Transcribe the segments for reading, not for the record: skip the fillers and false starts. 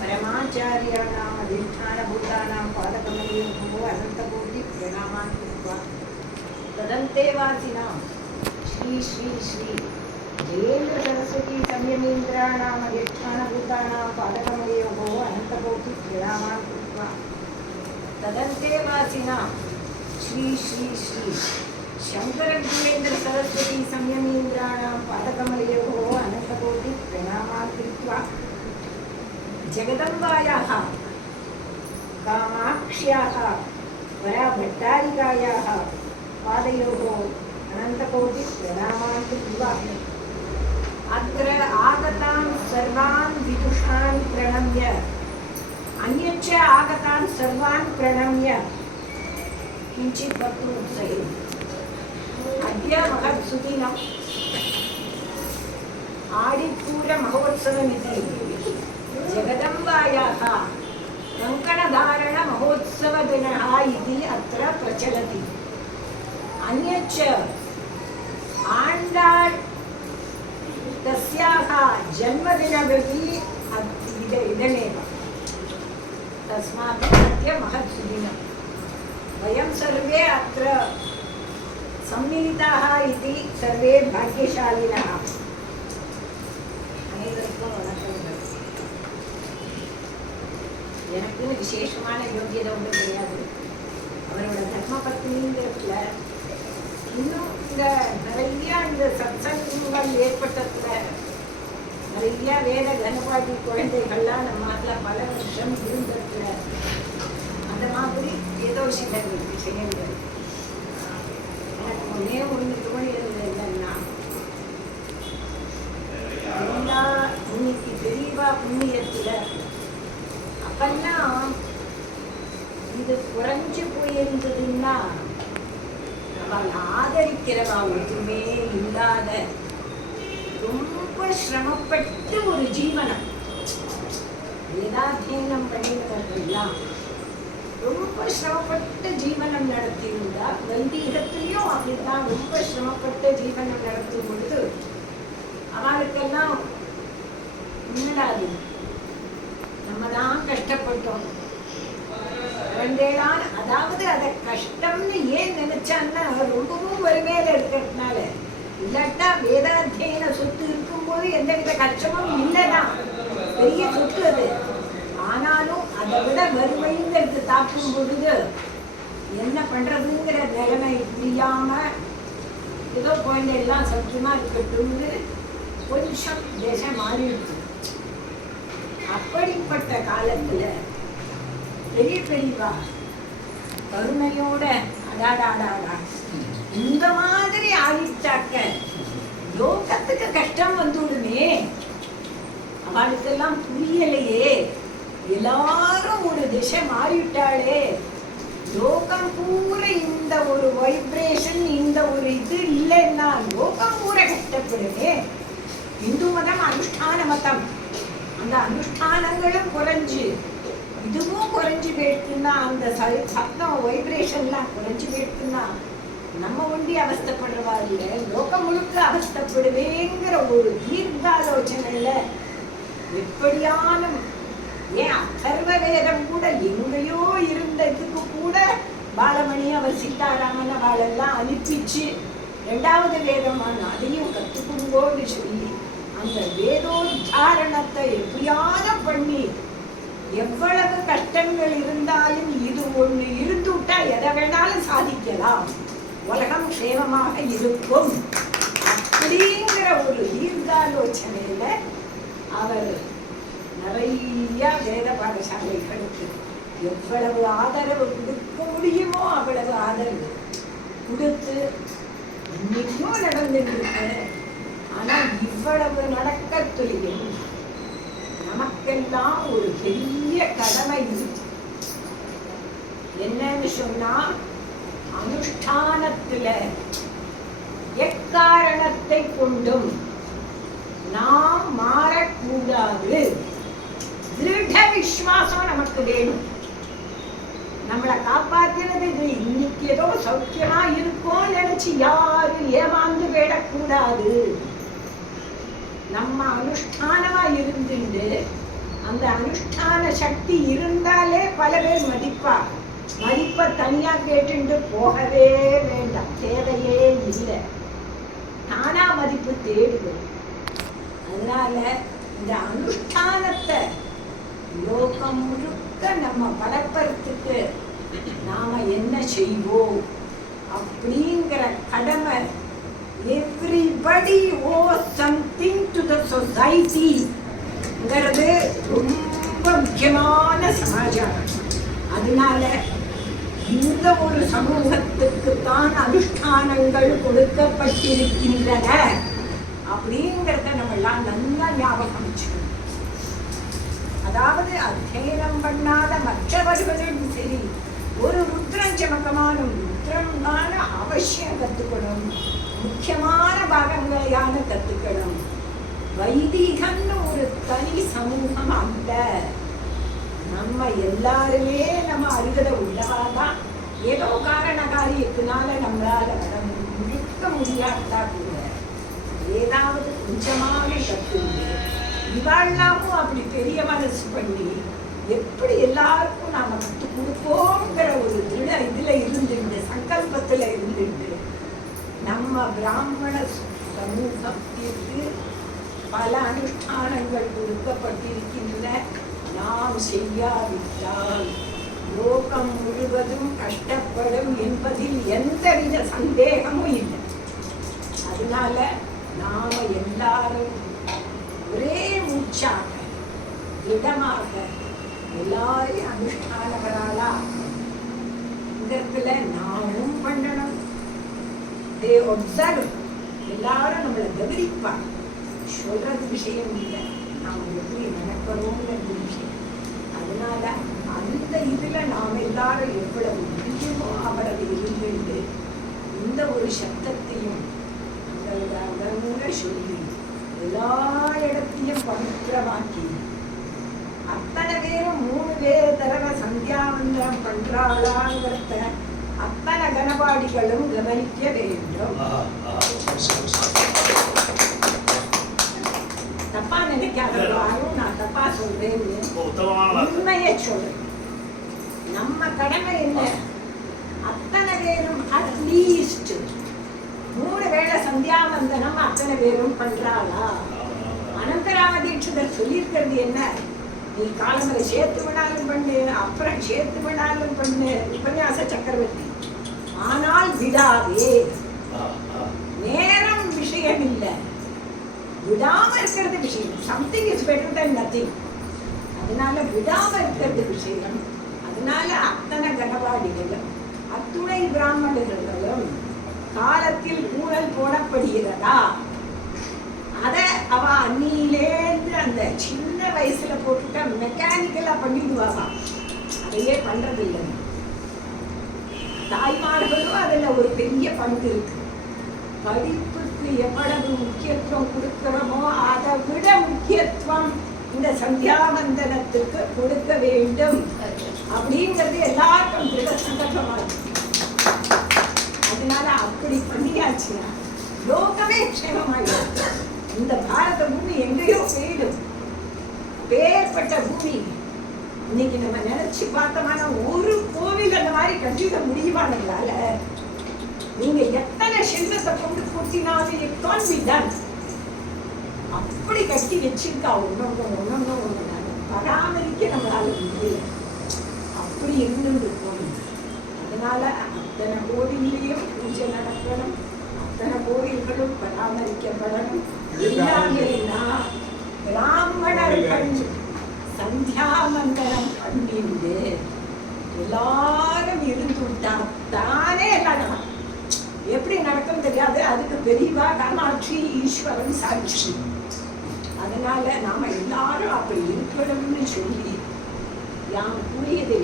परमाचार्याणाम् अधिष्ठानभूतानां पादकमलयोः अनन्तकोटिप्रणामान् कृत्वा तदन्ते वासिनां श्री श्री श्री जयेन्द्र सरस्वती संयमेन्द्राणाम् अधिष्ठानभूतानां पादकमलयोः अनन्तकोटिप्रणामान् कृत्वा तदन्ते वासिनां श्री श्री श्री शंकर गुरुवेन्द्र सरस्वती संयमेन्द्राणां पादकमलयोः अनन्तकोटिप्रणामान् कृत्वा जगदम्बायाः कामाक्ष्याः पराभट्टारिकायाः पादयोः अनन्तकोटिप्रणामान् कृत्वा अत्र आगतां सर्वान् विदुषान् प्रणम्य अन्यच्च आगतान् सर्वान् प्रणम्य किञ्चित् वक्तुम् उत्सहे अद्य महत्सुदिनम् आडिपूरमहोत्सवमिति जगदम्बायाः कङ्कणधारणमहोत्सवदिनः इति अत्र प्रचलति। अन्यच्च आण्डाळ् तस्याः जन्मदिनमपि इदमेव। तस्मात् अद्य महत्सुदिनं वयं सर्वे अत्र सम्मिलिताः इति सर्वे भाग्यशालिनः। எனக்குன்னு விசேஷமான யோகியதை ஒன்றும் கிடையாது. அவரோட தர்மபத்னிங்கிறதுல இன்னும் இந்த நிறைய இந்த சத்சங்கங்கள் ஏற்பட்டதுல நிறைய வேத கணபாட்டி குழந்தைகள்லாம் நம்ம அதில் பல வருஷம் இருந்ததுல அந்த மாதிரி ஏதோ சில விஷயங்கள் எனக்கு ஒன்னே ஒன்று தோணியது என்னன்னா, எல்லா இன்னைக்கு பெரியவா புண்ணியத்துல அப்பெல்லாம் இது குறைஞ்சு போயிருந்ததுன்னா அவள் ஆதரிக்கிறவா ஒன்றுமே இல்லாத ரொம்ப சிரமப்பட்டு ஒரு ஜீவனம் வேதாத்தியனம் பண்ணினவர்கள்லாம் ரொம்ப சிரமப்பட்டு ஜீவனம் நடத்தியிருந்தா. வைதீகத்திலையும் அப்படிதான் ரொம்ப சிரமப்பட்டு ஜீவனம் நடத்தும் பொழுது அவளுக்கெல்லாம் முன்னாடி நம்ம தான் கஷ்டப்பட்டோம் குழந்தைகளான, அதாவது அதை கஷ்டம்னு ஏன் நினைச்சான்னா ரொம்பவும் வறுமையில இருக்கிறதுனால. இல்லாட்டா வேதாத்தியன சொத்து இருக்கும்போது எந்தவித கஷ்டமும் இல்லைதான், பெரிய சொத்து அது. ஆனாலும் அதை விட வறுமைங்கிறது தாக்கும் பொழுது என்ன பண்றதுங்கிற நிலைமை புரியாம ஏதோ குழந்தைகள்லாம் சௌக்கியமா இருக்கட்டும்னு கொஞ்சம் தேசம் மாறிடுச்சு. அப்படிப்பட்ட காலத்துல பெரிய பெரியவா கருணையோட அடாடாடாடா இந்த மாதிரி ஆயிட்டாக்க லோகத்துக்கு கஷ்டம் வந்துடுமே, அவளுக்கெல்லாம் புரியலையே, எல்லாரும் ஒரு திசை மாறிவிட்டாளே, லோகம் பூரா இந்த ஒரு வைப்ரேஷன் இந்த ஒரு இது இல்லைன்னா லோகம் பூரா கஷ்டப்படுமே. இந்து மதம் அனுஷ்டான மதம், அந்த அனுஷ்டானங்களும் குறைஞ்சு இதுவும் குறைஞ்சு போயிடுச்சுன்னா அந்த சத்தம் வைப்ரேஷன்லாம் குறைஞ்சு போயிடுச்சுன்னா நம்ம ஒண்டி அவஸ்தப்படுறவா இல்லை, லோகம் முழுக்க அவஸ்தப்படுவேங்கிற ஒரு தீர்க்காலோசனையில எப்படியானும் ஏன் சர்வ வேதம் கூட எங்கேயோ இருந்ததுக்கு கூட பாலமணி அவர் சீதாராமன் அவளெல்லாம் அனுப்பிச்சு 2வது வேதமான அதையும் கற்றுக்கொண்டோன்னு சொல்லி அந்த வேதோத்தாரணத்தை எப்படியான பண்ணி எவ்வளவு கஷ்டங்கள் இருந்தாலும் இது ஒண்ணு இருந்துட்டா எதை வேணாலும் சாதிக்கலாம், உலகம் க்ஷேமமாக இருக்கும் அப்படிங்கிற ஒரு தீர்க்காலோசனையில அவர் நிறைய வேத பாடசாலைகளுக்கு எவ்வளவு ஆதரவு கொடுக்க முடியுமோ அவ்வளவு ஆதரவு கொடுத்து இன்னைக்கும் நடந்துருக்கு. ஆனா இவ்வளவு நடக்க துரியம் நமக்கெல்லாம் ஒரு பெரிய கடமை இருக்கு. என்னன்னு சொன்னா, அனுஷ்டானத்துல எக்காரணத்தை கொண்டும் நாம் மாறக்கூடாது. திருட விஸ்வாசம் நமக்கு வேணும். நம்மளை காப்பாத்தினது இது. இன்னைக்கு ஏதோ சௌக்கியமா இருக்கும் நினைச்சு யாரும் ஏமாந்து விடக்கூடாது. நம்ம அனுஷ்டானமா இருந்துட்டு அந்த அனுஷ்டான சக்தி இருந்தாலே பல பேர் மதிப்பா. மதிப்பை தனியா கேட்டு போகவே வேண்டாம், தேவையே இல்லை. தானா மதிப்பு தேடுது. அதனால இந்த அனுஷ்டானத்தை லோகம் முழுக்க நம்ம வளர்ப்பதற்கு நாம என்ன செய்வோம் அப்படிங்கிற கடமை. Everybody owes something to the society ங்கிறது ரொம்ப முக்கியமான சமாச்சாரம். அதனால இந்த ஒரு சமூகத்துக்கு தான் அனுஷ்டானங்கள் கொடுக்கப்பட்டிருக்கின்றன அப்படிங்கிறத நம்ம எல்லாம் நல்லா ஞாபகம் வச்சுக்கணும். அதாவது அத்தியனம் பண்ணாத மற்றவர்களும் சரி, ஒரு ருத்ரம் சமக்கமான ருத்ரம்னால அவசியம் கத்துக்கணும். முக்கியமான பாகங்களையான கத்துக்கணும். வைதிகம்னு ஒரு தனி சமூகம் அல்ல. நம்ம எல்லாருமே நம்ம அருகதை உள்ளவாதான். ஏதோ காரண காரியத்தினால நம்மளால முழுக்க முடியாதா கூட ஏதாவது கொஞ்சமாக கற்றுண்டு இவாழ்லாமும் அப்படி பெரிய மனசு பண்ணி எப்படி எல்லாருக்கும் நாம கற்றுக் கொடுப்போங்கிற ஒரு இதுல இருந்துட்டு, சங்கல்பத்துல இருந்துட்டு நம்ம பிராமண சமூகத்திற்கு பல அனுஷ்டானங்கள் கொடுக்கப்பட்டிருக்கின்றன. நாம் செய்யாவிட்டால் லோகம் முழுவதும் கஷ்டப்படும் என்பதில் எந்தவித சந்தேகமும் இல்லை. அதனால நாம எல்லாரும் ஒரே மூச்சாக திடமாக எல்லாரையும் அனுஷ்டானவராளா இந்த நாமும் பண்ணணும். எல்லாரும் நம்மளை கவனிப்பாங்க. சொல்றது விஷயம் இல்லை, நாம் எப்படி நடக்கிறோங்கிறது விஷயம். அதனால அந்த இதுல நாம் எல்லாரும் எவ்வளவு முடியுமோ அவ்வளவு இருந்துட்டு இந்த ஒரு சப்தத்தையும் அந்த சொல்லி எல்லா இடத்தையும் பவித்திரமாக்கி அத்தனை பேரும் 3 தடவை சந்தியாவந்தனம் பண்றாளாங்கிறத அத்தனை கனபாடிகளும் கவனிக்க வேண்டும். தப்பா நினைக்காதவாரும் நான் தப்பா சொல்றேன், உண்மையை சொல்றேன். நம்ம கடமை என்ன? அத்தனை பேரும் அட்லீஸ்ட் 3 வேளை சந்தியாவந்தனம் அத்தனை பேரும் பண்றாளா? அனந்தராம தீட்சிதர் சொல்லியிருக்கிறது என்ன? நீ காலங்களை சேர்த்து விடாலும் பண்ணு, அப்புறம் சேர்த்து விடாலும் பண்ணு, உபன்யாச சக்கரவர்த்தி. ஆனால் விடாதே. நேரம் விஷயம் இல்லை, விடாம இருக்கிறது விஷயம். Something is better then nothing. அதனால விடாம இருக்கிறது விஷயம். அதனால அத்தனை கனவாடிகளும் அத்துணை பிராமணர்களும் காலத்தில் ஊழல் போடப்படுகிறதா? அத அவ அன்னியிலேருந்து அந்த சின்ன வயசுல போட்டுட்டா மெக்கானிக்கலா பண்ணிடுவாவா, அதையே பண்றது இல்லை. தாய்மார்களும் அதுல ஒரு பெரிய பங்கு இருக்கு. படிப்புக்கு எவ்வளவு முக்கியத்துவம் கொடுக்கிறோமோ அதை விட முக்கியத்துவம் இந்த சந்தியாவந்தனத்துக்கு கொடுக்க வேண்டும் அப்படிங்கிறது எல்லாருக்கும் திட சங்கல்பமா இருக்கு. அதனால அப்படி பண்ணியாச்சுன்னா லோகமே க்ஷேமமாயிடும். இந்த பாரத பூமி எங்கேயோ போயிடும். பேர்பட்ட பூமி இன்னைக்கு நம்ம நினைச்சு பார்த்தோம்னா ஒரு கோவில் அந்த மாதிரி கட்டிட முடியுமானதுனால நீங்க எத்தனை செல்வத்தை கொண்டு கூட்டினாலும் it can't be done. அப்படி கட்டி வச்சிருக்கா ஒன்னொன்னு பராமரிக்க நம்மளால முடியல. அப்படி இருந்து கோவில். அதனால அத்தனை கோவிலையும் பூஜை நடக்கணும், அத்தனை கோவில்களும் பராமரிக்கப்படணும். எல்லாமே பிராமணர்கள் சந்தியாவந்தனம் பண்ணிட்டு எல்லாரும் இருந்து விட்டா தானே நடக்கும். எப்படி நடக்கும் தெரியாது. அதுக்கு பெரியவா காமாட்சி ஈஸ்வரன் சாட்சி. அதனால நாம எல்லாரும் அப்படி இருக்கணும்னு சொல்லி யாம் கூறியதை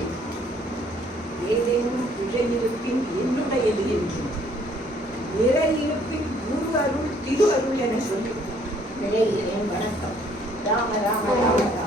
நிறை இருப்பின் என்னுடையது என்றும் நிறை இருப்பின் குரு அருள் திரு அருள் என சொல்லி விளைகிறேன். வணக்கம். ராம ராம ராம.